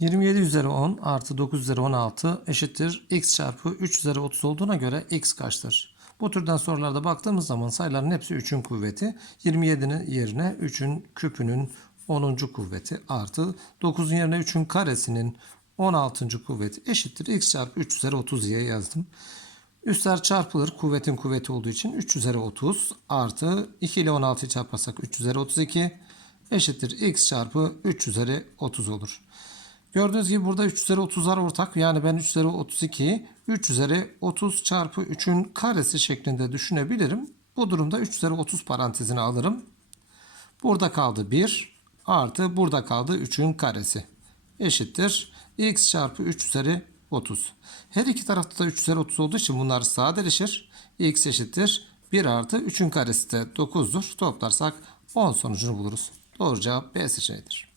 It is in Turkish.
27 üzeri 10 artı 9 üzeri 16 eşittir x çarpı 3 üzeri 30 olduğuna göre x kaçtır? Bu türden sorularda baktığımız zaman sayıların hepsi 3'ün kuvveti. 27'nin yerine 3'ün küpünün 10. kuvveti artı 9'un yerine 3'ün karesinin 16. kuvveti eşittir x çarpı 3 üzeri 30 diye yazdım. Üstler çarpılır kuvvetin kuvveti olduğu için 3 üzeri 30 artı 2 ile 16'yı çarparsak 3 üzeri 32 eşittir x çarpı 3 üzeri 30 olur. Gördüğünüz gibi burada 3 üzeri 30'lar ortak. Yani ben 3 üzeri 32'yi 3 üzeri 30 çarpı 3'ün karesi şeklinde düşünebilirim. Bu durumda 3 üzeri 30 parantezine alırım. Burada kaldı 1 artı burada kaldı 3'ün karesi. Eşittir x çarpı 3 üzeri 30. Her iki tarafta da 3 üzeri 30 olduğu için bunlar sadeleşir. x eşittir 1 artı 3'ün karesi de 9'dur. Toplarsak 10 sonucunu buluruz. Doğru cevap B seçeneğidir.